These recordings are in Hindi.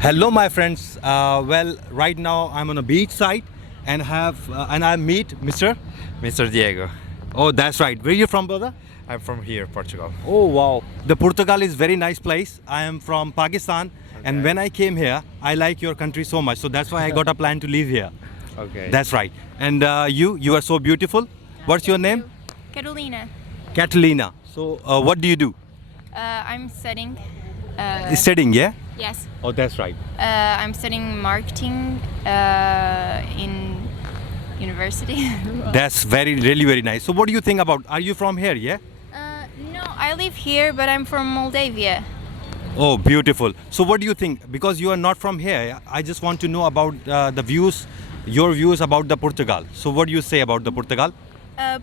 Hello, my friends. Well, right now I'm on a beach side and I meet Mr. Diego. Oh, that's right. Where you from, brother? I'm from here, Portugal. Oh, wow. The Portugal is very nice place. I am from Pakistan, and when I came here, I like your country so much. So that's why I got a plan to live here. Okay. That's right. And you are so beautiful. What's your name? Carolina. Catalina. So what do you do? I'm studying. Studying, yeah? Yes. Oh, that's right. I'm studying marketing in university. That's really very nice. So what do you think about? Are you from here? Yeah. No, I live here, but I'm from Moldavia. Oh, beautiful. So what do you think? Because you are not from here, I just want to know about the views, your views about the Portugal. So what do you say about the Portugal?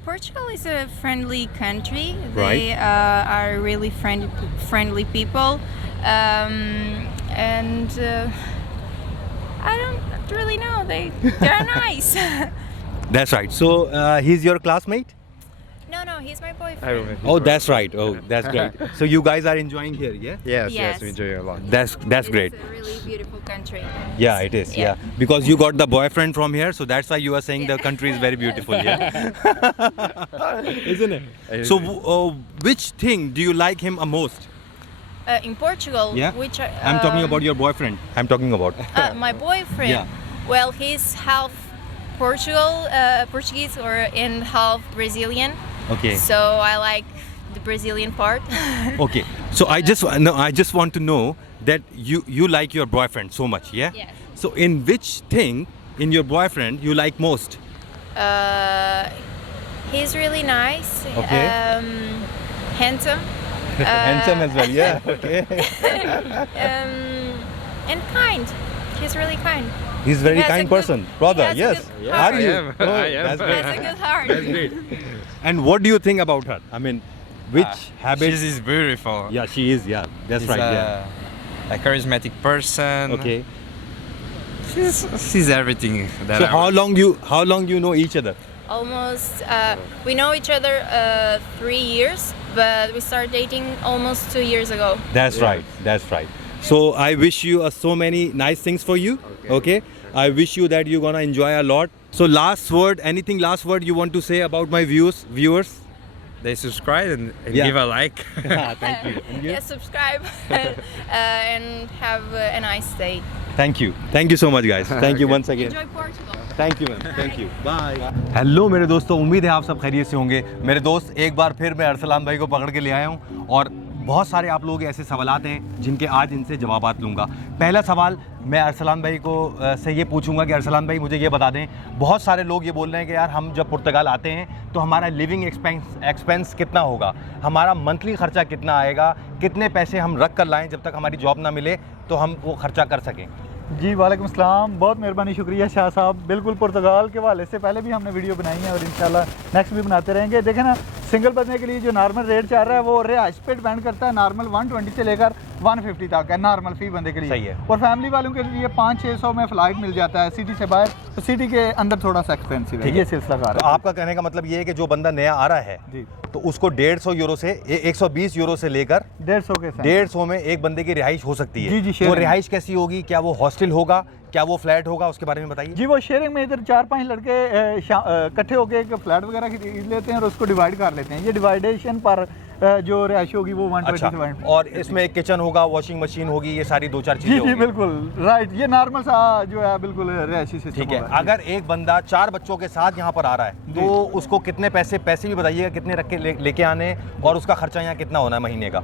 Portugal is a friendly country. Right. They are really friendly people, and I don't really know. They're nice. That's right. So he's your classmate? No, he's my I boyfriend. remember. Oh, that's right. Oh, that's great. So you guys are enjoying here, yeah? Yes, Yes. we enjoy it a lot. That's great. It's a really beautiful country. Yeah, it is. Yeah. Because you got the boyfriend from here, so that's why you are saying the country is very beautiful, yeah? Isn't it? So which thing do you like him most? In Portugal, Yeah. which I'm talking about your boyfriend. I'm talking about. my boyfriend. Yeah. Well, he's half Portuguese, and half Brazilian. Okay. So I like the Brazilian part. Okay. So I just want to know that you like your boyfriend so much, yeah? Yes. So in which thing in your boyfriend you like most? He's really nice. Okay. Handsome. Handsome as well, yeah. Okay. And kind. He's really kind. He's very He has a kind good- person, brother. he has a Yes. good Are heart. you? I am. Oh, I am. That's He great. has a good heart. That's great. And what do you think about her? I mean, which habits? She's beautiful. Yeah, she is. Yeah, that's She's right. Yeah. a charismatic person. Okay. She's everything that So I how want. long you know each other? Almost. We know each other 3 years, but we started dating almost 2 years ago. That's Yeah. right. That's right. So I wish you so many nice things for you. Okay. I wish you that you're gonna enjoy a lot. So last word, anything last word you want to say about my viewers? They subscribe and Yeah. give a like. Thank you. And you? Yeah, subscribe and have a nice day. Thank you. Thank you so much, guys. Thank you once again. Enjoy Portugal. Thank you ma'am, thank you, bye. Hello मेरे दोस्तों, उम्मीद है आप सब खैरियत से होंगे। मेरे दोस्त, एक बार फिर मैं अरसलान भाई को पकड़ के ले आया हूँ और बहुत सारे आप लोग ऐसे सवालात हैं जिनके आज इनसे जवाबात लूँगा। पहला सवाल मैं अरसलान भाई को से ये पूछूंगा कि अरसलान भाई मुझे ये बता दें, बहुत सारे लोग ये बोल रहे हैं कि यार हम जब पुर्तगाल आते हैं तो हमारा लिविंग एक्सपेंस कितना होगा, हमारा मंथली ख़र्चा कितना आएगा, कितने पैसे हम रख कर लाएँ जब तक हमारी जॉब ना मिले तो हम वो ख़र्चा कर सकें। जी वालेकुम सलाम, बहुत मेहरबानी, शुक्रिया शाह साहब। बिल्कुल पुर्तगाल के हवाले से पहले भी हमने वीडियो बनाई है और इंशाल्लाह नेक्स्ट भी बनाते रहेंगे। देखें ना, सिंगल बंदे के लिए जो नॉर्मल रेट चल रहा है वो रिहाइश पे डिपेंड करता है। नॉर्मल 120 से लेकर 150 तक है नॉर्मल फी बंदे के लिए। सही है। और फैमिली वालों के लिए 500-600 में फ़्लाइट मिल जाता है सिटी से बाहर, तो सिटी के अंदर थोड़ा सा एक्सपेंसिव है ये सिलसिला कार तो है। आपका कहने का मतलब ये है कि जो बंदा नया आ रहा है जी, तो उसको 150 यूरो से 120 यूरो से लेकर 150 के साथ 150 में एक बंदे की रिहाइश हो सकती है। जी, जी, तो sharing। रिहाइश कैसी होगी, क्या वो हॉस्टल होगा, क्या वो फ्लैट होगा, उसके बारे में बताइए। जी, वो शेयरिंग में इधर 4-5 लड़के इकट्ठे होकर एक फ्लैट वगैरह खरीद लेते हैं और उसको डिवाइड कर लेते हैं। ये डिवाइडेशन पर जो रिहाइश होगी वो 120 अच्छा, से 150। और इसमें एक किचन होगा, वॉशिंग मशीन होगी, ये सारी 2-4 जी चीजें जी होंगी। बिल्कुल राइट, ये नॉर्मल सा जो है बिल्कुल रिहायशी सिस्टम ठीक है। होगा। अगर एक बंदा 4 बच्चों के साथ यहाँ पर आ रहा है तो उसको कितने पैसे भी बताइएगा, कितने रख के लेके आने और उसका खर्चा यहाँ कितना होना है महीने का?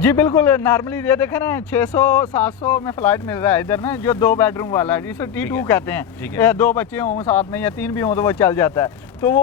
जी बिल्कुल, नॉर्मली ये देखें ना 600-700 में फ्लाइट मिल रहा है इधर ना, जो 2 बेडरूम वाला है जिसे T2 कहते ठीक हैं। 2 बच्चे हों साथ में या 3 भी हों तो वो चल जाता है। तो वो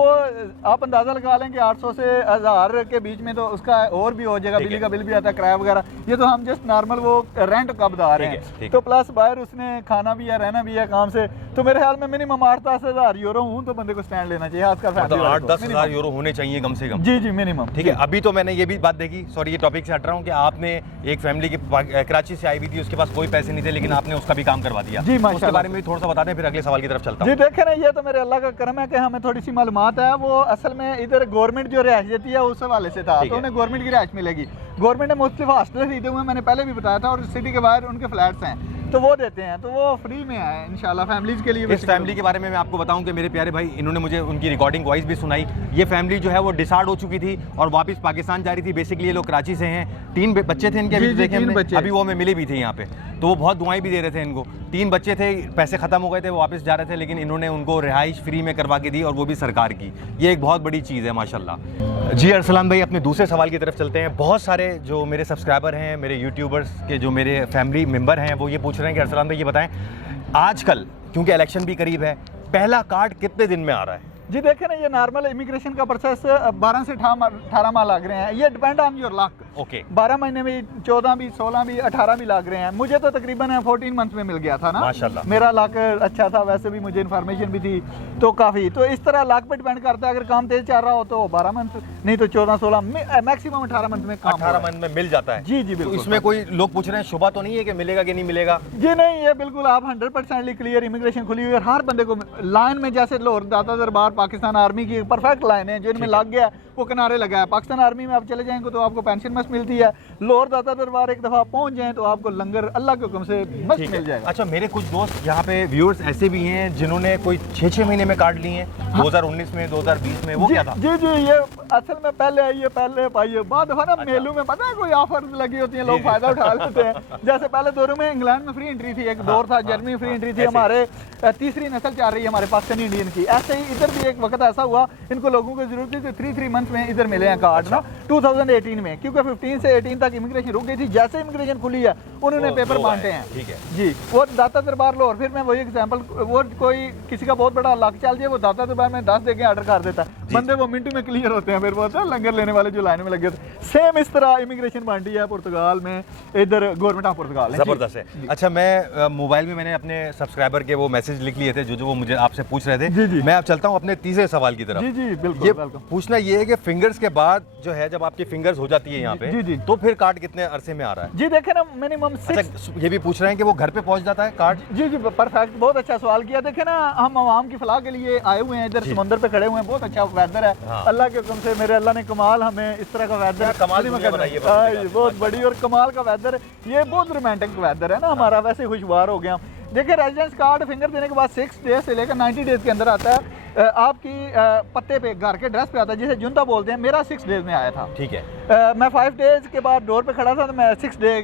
आप अंदाज़ा लगा लें कि 800 से 1000 के बीच में तो उसका और भी हो जाएगा। ठीक है। बिजली का बिल भी आता है, किराया वगैरह। ये तो हम जस्ट नॉर्मल वो रेंट का बता रहे ठीक है। हैं। तो प्लस बाहर उसने खाना भी है, रहना भी है काम से, तो मेरे ख्याल में मिनिमम 8-10 हज़ार यूरो हूँ तो बंदे को स्टैंड लेना चाहिए आजकल मतलब फैमिली वाले को। 8-10 हज़ार यूरो होने चाहिए कम से कम। जी जी मिनिमम। ठीक है। अभी तो मैंने ये भी बात देखी, सॉरी ये टॉपिक से हट रहा हूँ, कि आपने एक फैमिली की कराची से आई हुई थी, उसके पास कोई पैसे नहीं थे लेकिन आपने उसका भी काम करवा दिया। जी, माशाल्लाह। उसके बारे में भी थोड़ा सा बता दें, फिर अगले सवाल की तरफ चलता जी हूँ। देखें ना, ये तो मेरे अल्लाह का करम है कि हमें थोड़ी सी मालूमात है। वो असल में इधर गवर्नमेंट जो रिहाइश देती है उस हवाले से था, ठीक तो है। उन्हें गवर्नमेंट की रिहाइश मिलेगी। गवर्नमेंट ने मुख्तलिफ हॉस्टल खरीदे हुए हैं, मैंने पहले भी बताया था, और सिटी के बाहर उनके फ्लैट्स हैं। तो वो देते हैं, तो वो फ्री में है इंशाल्लाह फैमिलीज के लिए। इस फैमिली के बारे में मैं आपको बताऊं कि मेरे प्यारे भाई इन्होंने मुझे उनकी रिकॉर्डिंग वॉइस भी सुनाई। ये फैमिली जो है वो डिसार्ड हो चुकी थी और वापस पाकिस्तान जा रही थी। बेसिकली ये लोग कराची से हैं, 3 बच्चे थे इनके, अभी देखे हमने, अभी वो हमें मिले भी थे यहाँ पे, तो वो बहुत दुआएं भी दे रहे थे इनको। 3 बच्चे थे, पैसे खत्म हो गए थे, वो वापस जा रहे थे, लेकिन इन्होंने उनको रिहाइश फ्री में करवा के दी और वो भी सरकार की। ये एक बहुत बड़ी चीज़ है माशाल्लाह। जी अरसलान भाई, अपने दूसरे सवाल की तरफ चलते हैं। बहुत सारे जो मेरे सब्सक्राइबर हैं, मेरे यूट्यूबर्स के जो मेरे फैमिली मेम्बर हैं, वो ये पूछ रहे हैं कि अरसलान भाई ये बताएं आजकल क्योंकि इलेक्शन भी करीब है, पहला कार्ड कितने दिन में आ रहा है? जी देखें ना, ये नॉर्मल इमिग्रेशन का प्रोसेस 12 से 18 माह लग रहे हैं। ये depend on your luck. Okay, 12 महीने में 14 भी, 16 भी, 18 भी लग रहे हैं। मुझे तो तकरीबन 14 मंथ में मिल गया था ना, माशाल्लाह। मेरा लक अच्छा था, वैसे भी मुझे इन्फॉर्मेशन भी थी तो काफ़ी। तो इस तरह लक पे डिपेंड करता है, अगर काम तेज चल रहा हो तो 12 मंथ, नहीं तो 14-16, मैक्सिमम 18 मंथ में काम 18 मंथ में मिल जाता है। जी जी तो बिल्कुल। इसमें कोई लोग पूछ रहे हैं, शुबा तो नहीं है कि मिलेगा कि नहीं मिलेगा? जी नहीं, ये बिल्कुल आप 100% क्लियर इमिग्रेशन खुली हुई है। हर बंदे को लाइन में, जैसे लाहौर दाता दरबार पाकिस्तान आर्मी की परफेक्ट लाइन है, जो इनमें लग गया वो किनारे लगा है। पाकिस्तान आर्मी में आप चले जाएंगे तो आपको पेंशन मस्त मिलती है। लाहौर दाता दरबार एक दफ़ा पहुंच जाएं तो आपको लंगर अल्लाह के हुक्म से मस्त मिल जाएगा। अच्छा, मेरे कुछ दोस्त यहाँ पे व्यूअर्स ऐसे भी हैं जिन्होंने कोई 6-6 महीने में कार्ड लिए हैं, 2019 में, 2020 में, वो क्या था? जी जी, ये असल में पहले आइए पहले पाइए, बाद दफा ना मेलू में पता है कोई ऑफर लगी होती है, लोग फायदा उठा लेते हैं। जैसे पहले दौर में इंग्लैंड में फ्री एंट्री थी, एक दौर था, जर्मनी में फ्री एंट्री थी, हमारे तीसरी नस्ल चल रही है हमारे पाकिस्तानी इंडियन की। ऐसे ही इधर भी एक वक्त ऐसा हुआ, इनको लोगों को जरूरत थी, 3 मंथ में इधर मिले हैं कार्ड ना 2018 में, क्योंकि 15 से 18 तक इमिग्रेशन रुक गई थी। जैसे इमिग्रेशन खुली है उन्होंने पेपर बांटे हैं। ठीक है जी, वो दाता दरबार लाहौर, फिर मैं वही एग्जांपल, वो कोई किसी का बहुत बड़ा लक चल जाए, वो दाता दरबार में 10 देके ऑर्डर कर देता है, बंदे वो मिनट में क्लियर होते हैं। फिर वो होता है लंगर लेने वाले जो लाइन में लगे थे। सेम इस तरह इमिग्रेशन बांटी है पुर्तगाल में, इधर गवर्नमेंट ऑफ पुर्तगाल है। जबरदस्त है। अच्छा, मैं मोबाइल में मैंने अपने सब्सक्राइबर के वो मैसेज लिख लिए थे जो वो मुझे आपसे पूछ रहे थे। जी जी, मैं अब चलता हूँ अपने तीसरे सवाल की तरफ। जी जी बिल्कुल। ये पूछना ये है कि फिंगर्स के बाद जो है, जब आपकी फिंगर्स हो जाती है यहाँ पे, जी जी, तो फिर कार्ड कितने अरसे में आ रहा है? जी देखे ना, मिनिमम 6। अच्छा, ये भी पूछ रहे हैं कि वो घर पे पहुंच जाता है कार्ड? जी जी परफेक्ट, बहुत अच्छा सवाल किया। देखे ना, हम आवाम की फलाह के लिए आए हुए हैं, इधर समुद्र पे खड़े हुए हैं, बहुत अच्छा वेदर है। हाँ। अल्लाह के हुक्म से मेरे अल्लाह ने कमाल हमें इस तरह का वेदर, कमाल बहुत बड़ी और कमाल का वेदर। ये बहुत रोमांटिक वेदर है ना हमारा, वैसे खुशगवार हो गया। देखिए, रेजिडेंस कार्ड फिंगर देने के बाद 6 डेज से लेकर 90 डेज के अंदर आता है। आपकी पत्ते पे, घर के ड्रेस पे आता है, जिसे जुंता बोलते हैं। मेरा 6 डेज में आया था। ठीक है। मैं 5 डेज के बाद डोर पे खड़ा था, तो मैं 6 डे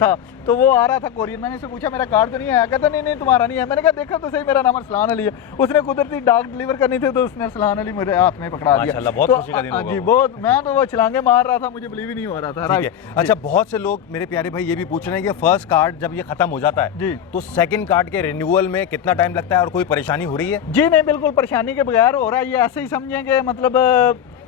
था, तो वो आ रहा था कोरियर। मैंने उससे पूछा मेरा कार्ड तो नहीं आया? कहता नहीं नहीं तुम्हारा नहीं है। मैंने कहा देखा तो सही, मेरा नाम अरसलान अली है। उसने कुदरती डाक डिलीवर करनी थी, तो उसने अरसलान अली मेरे हाथ में पकड़ा दिया। माशाल्लाह, बहुत खुशी का दिन होगा जी वो। बहुत, मैं तो वो छलांगे मार रहा था, मुझे बिलीव ही नहीं हो रहा था। ठीक है। अच्छा, बहुत से लोग मेरे प्यारे भाई ये भी पूछ रहे हैं कि फर्स्ट कार्ड जब ये खत्म हो जाता है जी, तो सेकंड कार्ड के रिन्यूअल में कितना टाइम लगता है और कोई परेशानी हो रही है? जी नहीं, बिल्कुल परेशानी के बगैर हो रहा है। ये ऐसे ही समझेंगे, मतलब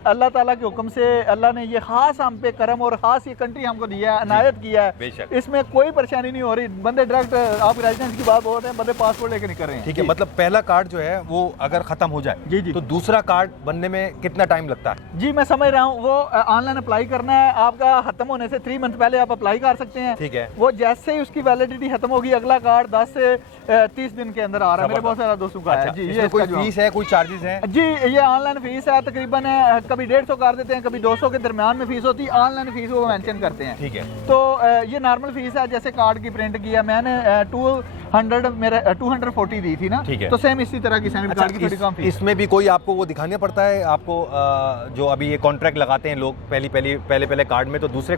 अल्लाह ताला के हुक्म से अल्लाह ने ये खास हम पे करम और खास ये कंट्री हमको दिया है, अनायत किया है। बेशक। इसमें कोई परेशानी नहीं हो रही। बंदे डायरेक्ट, आप रेजिडेंस की बात बोल रहे हैं, बंदे पासपोर्ट लेके निकल रहे हैं। ठीक है, मतलब पहला कार्ड जो है वो अगर खत्म हो जाए जी जी, तो दूसरा कार्ड बनने में कितना टाइम लगता है? जी मैं समझ रहा हूँ। वो ऑनलाइन अप्लाई करना है, आपका खत्म होने से 3 मंथ पहले आप अप्लाई कर सकते हैं। ठीक है। वो जैसे ही उसकी वैलिडिटी खत्म होगी, अगला कार्ड 10 से 30 दिन के अंदर आ रहा है। मेरे बहुत सारे दोस्तों का है। जी, इसमें कोई फीस है, कोई चार्जेस है? जी, ये ऑनलाइन फीस है, तकरीबन कभी 150 कर देते हैं, कभी 200 के दरमियान में फीस होती है। ऑनलाइन फीस वो मेंशन करते हैं। ठीक है। तो ये नॉर्मल फीस है। जैसे कार्ड की प्रिंट किया मैंने 240 दी थी ना, ठीक है। तो सेम इसी तरह की सैनिक कार्ड की थोड़ी कम फीस। इसमें भी कोई आपको वो दिखाना पड़ता है आपको, जो अभी ये कॉन्ट्रैक्ट लगाते हैं लोग पहले कार्ड में, तो दूसरे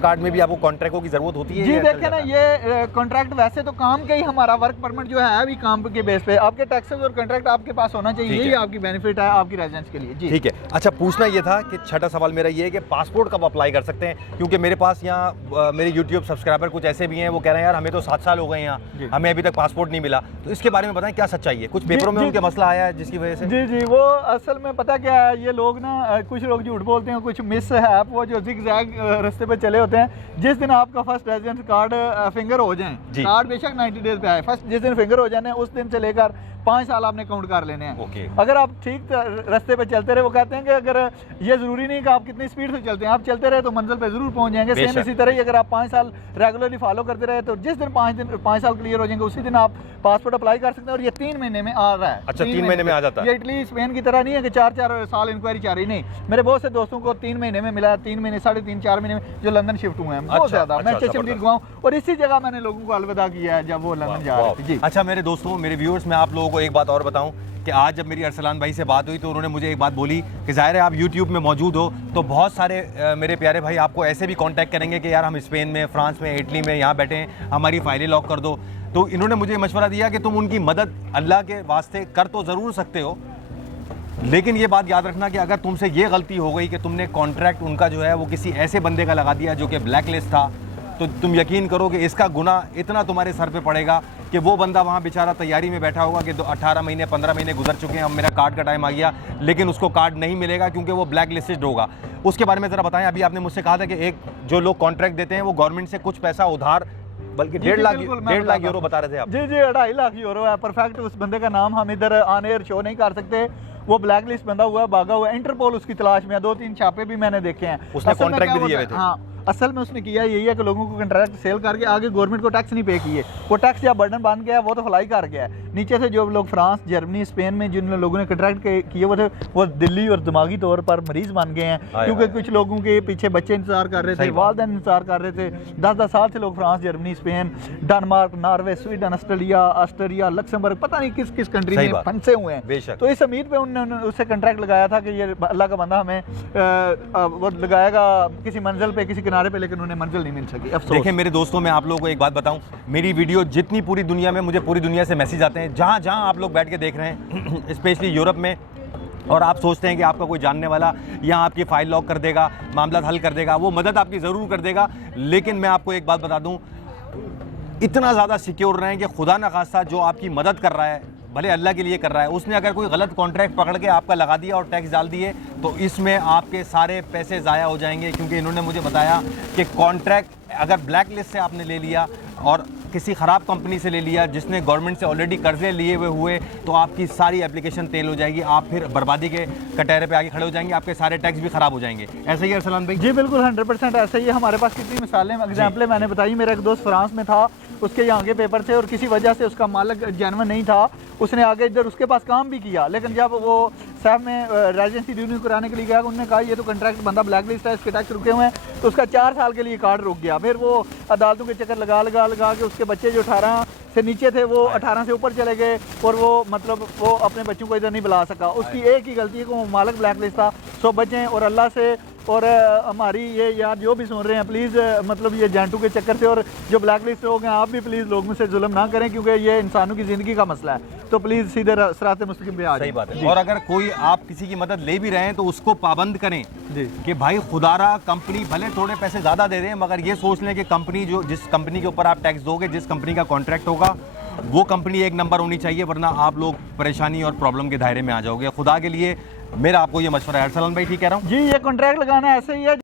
कार्ड में भी आपको कॉन्ट्रैक्टों की जरूरत होती है? जी देखें ना, ये कॉन्ट्रैक्ट वैसे तो काम के ही, हमारा वर्क परमिट जो है अभी काम के बेस पे, आपके टैक्सेस और कॉन्ट्रैक्ट आपके पास होना चाहिए। यही आपकी बेनिफिट है आपकी रेजिडेंस के लिए। जी ठीक है। अच्छा, पूछना ये था कि छठा सवाल मेरा ये है कि पासपोर्ट कब अप्लाई कर सकते हैं? क्योंकि मेरे पास यहाँ मेरे यूट्यूब सब्सक्राइबर कुछ ऐसे भी हैं, वो कह रहे हैं यार हमें तो 7 साल हो गए यहाँ, हमें अभी तक पासपोर्ट नहीं मिला। तो इसके बारे में बताएं, क्या सच्चाई है? कुछ पेपरों में उनके मसला आया है जिसकी वजह से? जी जी, वो असल में पता क्या है, ये लोग ना, कुछ लोग झूठ बोलते हैं, कुछ मिस है, वो जो जिग-जैग रास्ते पे चले होते हैं। जिस दिन आपका फर्स्ट रेजिडेंस कार्ड फिंगर हो जाए, कार्ड बेशक 90 डेज पे आए, फर्स्ट जिस दिन फिंगर हो जाने उस दिन से लेकर 5 साल आपने काउंट कर लेने हैं। ओके। अगर आप ठीक रास्ते पे चलते रहे, वो कहते हैं कि अगर ये ज़रूरी नहीं कि आप कितनी स्पीड से चलते हैं, आप चलते रहे तो मंजिल पे ज़रूर पहुंच जाएंगे। सेम इसी तरह ही अगर आप 5 साल रेगुलरली फॉलो करते रहे तो जिस दिन 5 साल क्लियर हो जाएंगे उसी दिन आप पासपोर्ट अप्लाई कर सकते हैं। और ये 3 महीने में आ रहा है। अच्छा, 3 महीने में आ जाता है। ये इटली स्पेन की तरह नहीं है कि 4 साल इंक्वायरी चाह रही, नहीं। मेरे बहुत से दोस्तों को 3 महीने में मिला, 3 महीने, 3.5, 4 महीने में जो लंदन शिफ्ट हुए हैं, बहुत ज़्यादा। मैं चश्मदीद हुआ हूँ और इसी जगह मैंने लोगों को अलविदा किया है जब वो लंदन जा रहे थे। जी। अच्छा मेरे दोस्तों, मेरे व्यूअर्स, मैं आप लोगों को एक बात और बताऊं कि आज जब मेरी अरसलान भाई से बात हुई तो उन्होंने मुझे एक बात बोली कि ज़ाहिर है आप YouTube में मौजूद हो तो बहुत सारे मेरे प्यारे भाई आपको ऐसे भी कांटेक्ट करेंगे कि यार हम स्पेन में, फ्रांस में, इटली में यहाँ बैठे हैं, हमारी फाइलें लॉक कर दो। तो इन्होंने मुझे मशवरा दिया कि तुम उनकी मदद अल्लाह के वास्ते कर तो ज़रूर सकते हो, लेकिन ये बात याद रखना कि अगर तुमसे ये गलती हो गई कि तुमने कॉन्ट्रैक्ट उनका जो है वो किसी ऐसे बंदे का लगा दिया जो कि ब्लैक लिस्ट था, तो तुम यकीन करो कि इसका गुना इतना तुम्हारे सर पे पड़ेगा कि वो बंदा वहाँ बेचारा तैयारी में बैठा होगा कि 18 महीने 15 महीने गुजर चुके हैं, अब मेरा कार्ड का टाइम आ गया, लेकिन उसको कार्ड नहीं मिलेगा क्योंकि वो ब्लैक लिस्टेड होगा। उसके बारे में ज़रा बताएं। अभी आपने मुझसे कहा था कि एक जो लोग कॉन्ट्रैक्ट देते हैं वो गवर्नमेंट से कुछ पैसा उधार, बल्कि 1.5 लाख यूरो बता रहे थे आप। जी जी, 2.5 लाख यूरो है परफेक्ट। उस बंदे का नाम हम इधर ऑन एयर शो नहीं कर सकते, वो ब्लैक लिस्ट बंदा हुआ है, भागा हुआ है। इंटरपोल उसकी तलाश में है, 2-3 छापे भी मैंने देखे हैं। उसने कॉन्ट्रैक्ट भी दिए हुए थे। हाँ, असल में उसने किया यही है कि लोगों को कंट्रैक्ट सेल करके आगे गवर्नमेंट को टैक्स नहीं पे किए, वो टैक्स या बर्डन बन गया, वो तो फ्लाई कर गया है। नीचे से जो लोग फ्रांस, जर्मनी, स्पेन में जिन लोगों ने कंट्रैक्ट किए हुए थे वो दिल्ली और दिमागी तौर पर मरीज बन गए हैं, क्योंकि कुछ लोगों के पीछे बच्चे इंतजार कर रहे थे, वालिदैन इंतजार कर रहे थे। 10-10 साल से लोग France, Germany, Spain, Denmark, Norway, Sweden, Australia, Luxembourg, पता नहीं किस किस कंट्री में फंसे हुए हैं। तो इस उम्मीद पे उन्होंने उससे कंट्रैक्ट लगाया था कि ये अल्लाह का बंदा हमें वो लगाएगा किसी मंजिल पे, किसी किनारे पे, लेकिन उन्हें मंजिल नहीं मिल सकी। अफसोस। देखिए मेरे दोस्तों, मैं आप लोगों को एक बात बताऊं, मेरी वीडियो जितनी पूरी दुनिया में, मुझे पूरी दुनिया से मैसेज आते हैं, जहां जहां आप लोग बैठ के देख रहे हैं स्पेशली यूरोप में, और आप सोचते हैं कि आपका कोई जानने वाला यहाँ आपकी फ़ाइल लॉक कर देगा, मामला हल कर देगा, वो मदद आपकी ज़रूर कर देगा। लेकिन मैं आपको एक बात बता दूं, इतना ज़्यादा सिक्योर रहें कि खुदा न खास्ता जो आपकी मदद कर रहा है, भले अल्लाह के लिए कर रहा है, उसने अगर कोई गलत कॉन्ट्रैक्ट पकड़ के आपका लगा दिया और टैक्स डाल दिए तो इसमें आपके सारे पैसे ज़ाया हो जाएंगे। क्योंकि इन्होंने मुझे बताया कि कॉन्ट्रैक्ट अगर ब्लैक लिस्ट से आपने ले लिया और किसी ख़राब कंपनी से ले लिया जिसने गवर्नमेंट से ऑलरेडी कर्जे लिए हुए तो आपकी सारी एप्लीकेशन तेल हो जाएगी, आप फिर बर्बादी के कटहरे पे आगे खड़े हो जाएंगे, आपके सारे टैक्स भी ख़राब हो जाएंगे। ऐसा ही है अरसलान भाई? जी बिल्कुल, 100% ऐसा ही है। हमारे पास कितनी मिसालें, एग्जाम्पलें मैंने बताई। मेरा एक दोस्त फ्रांस में था, उसके यहाँ के पेपर थे और किसी वजह से उसका मालिक जेन्युइन नहीं था, उसने आगे इधर उसके पास काम भी किया, लेकिन जब वो साहब में रेजिडेंसी रिन्यू कराने के लिए गया, उन्होंने कहा ये तो कंट्रैक्ट बंदा ब्लैक लिस्ट है, इसके टैक्स रुके हुए हैं, तो उसका 4 साल के लिए कार्ड रुक गया। फिर वो अदालतों के चक्कर लगा के उसके बच्चे जो 18 से नीचे थे वो 18 से ऊपर चले गए और वो मतलब वो अपने बच्चों को इधर नहीं बुला सका। उसकी एक ही गलती है कि वो मालिक ब्लैक लिस्ट था। सो बचें और अल्लाह से, और हमारी ये यार जो भी सुन रहे हैं प्लीज़, मतलब ये जेंटू के चक्कर से और जो ब्लैक लिस्ट लोग हैं, आप भी प्लीज़ लोगों से जुल्म ना करें, क्योंकि ये इंसानों की ज़िंदगी का मसला है। तो प्लीज़ सीधे सिरात मुस्तकीम पे आ जाए। सही बात है। और अगर कोई आप किसी की मदद ले भी रहे हैं तो उसको पाबंद करें जी कि भाई खुदारा कंपनी भले थोड़े पैसे ज़्यादा दे दें, मगर ये सोच लें कि कंपनी जो जिस कंपनी के ऊपर आप टैक्स दोगे, जिस कंपनी का कॉन्ट्रैक्ट होगा, वो कंपनी एक नंबर होनी चाहिए, वरना आप लोग परेशानी और प्रॉब्लम के दायरे में आ जाओगे। खुदा के लिए मेरा आपको ये मशवरा है। अरसलान भाई ठीक कह रहा हूँ? जी, ये कॉन्ट्रैक्ट लगाना ऐसे ही है।